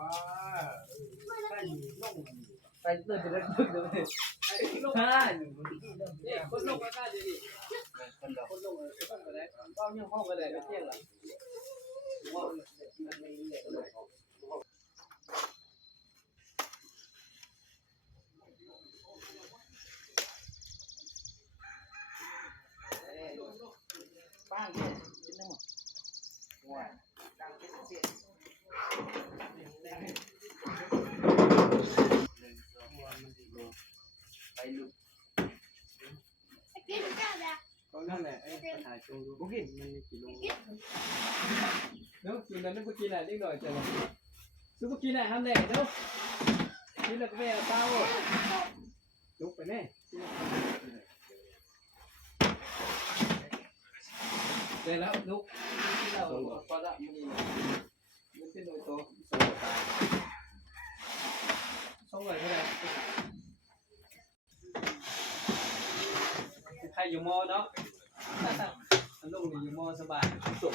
ฟ้าได้ลง ไปเริ่มจะเริ่มดึกเลยฮ่าเนี่ยคนลงก็ได้ดิคนลงคนก็ได้ก็ยังห้องก็ได้ก็เที่ยงละบ้านเนี่ยเป็นน้ำหมดว้าดังเป็นเสียงไปลุกก็นั่นแหละไอ้ถ่ายโชว์ดูพวกกินมันมีกี่โลเนาะกินแล้วนึกว่ากินอะไรนิดหน่อยจังซื้อพวกกินอะไรทำเลยเนาะกินแล้วก็ไปเอาเต้าลุกไปแน่เดี๋ยวแล้วลุกเราพอละมันเป็นโดยตัวส่งเลยเท่าไหร่ใครอยู่มอเนาะ ลุงอยู่มอสบายสุด